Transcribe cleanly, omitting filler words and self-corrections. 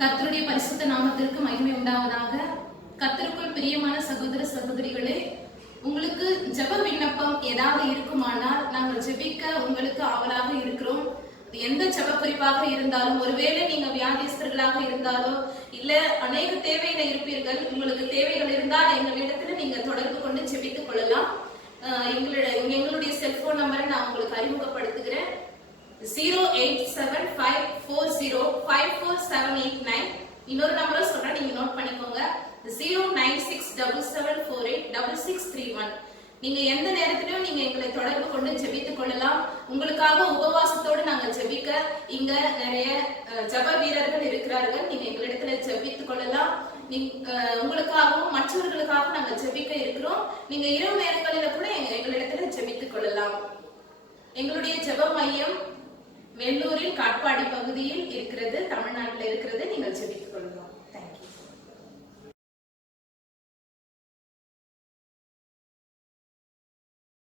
கர்த்தருடைய பரிசுத்த நாமத்திற்கு மகிமை உண்டாவதாக. கர்த்தருக்குள் பிரியமான சகோதர சகோதரிகளே, உங்களுக்கு ஜெப விண்ணப்பம் ஏதாவது இருக்குமானால் நாங்கள் ஜெபிக்க உங்களுக்கு ஆவலாக இருக்கிறோம். எந்த ஜெப குறிப்பாக இருந்தாலும், ஒருவேளை நீங்க வியாதிஸ்தர்களாக இருந்தாலோ இல்ல அநேக தேவையில இருப்பீர்கள், உங்களுக்கு தேவைகள் இருந்தால் எங்களிடத்துல நீங்க தொடர்பு கொண்டு ஜெபித்துக் கொள்ளலாம். எங்களுடைய செல்போன் நம்பரை நான் உங்களுக்கு அறிமுகப்படுத்துகிறேன். 08754054789. இன்னொரு நம்பரும் சொல்றேன், நீங்க நோட் பண்ணிக்கோங்க. 09677486631. நீங்க எந்த நேரத்திலும் நீங்க எங்களை தொடர்பு கொண்டு ஜெபித்துக் கொள்ளலாம். உங்களுக்காக உபவாசத்தோடு நாங்க ஜெபிக்க இங்க நிறைய ஜெப வீரர்கள் இருக்கிறார்கள். நீங்க எங்களிடத்துல ஜெபித்துக் கொள்ளலாம். உங்களுக்காகவும் மற்றவர்களுக்காக நாங்க ஜெபிக்க இருக்கிறோம். நீங்க இரவு நேரங்களில கூட எங்களிடத்துல ஜெபித்துக் கொள்ளலாம். எங்களுடைய ஜெப மையம் வெள்ளூரில் காட்பாடி பகுதியில் இருக்கிறது, தமிழ்நாடு.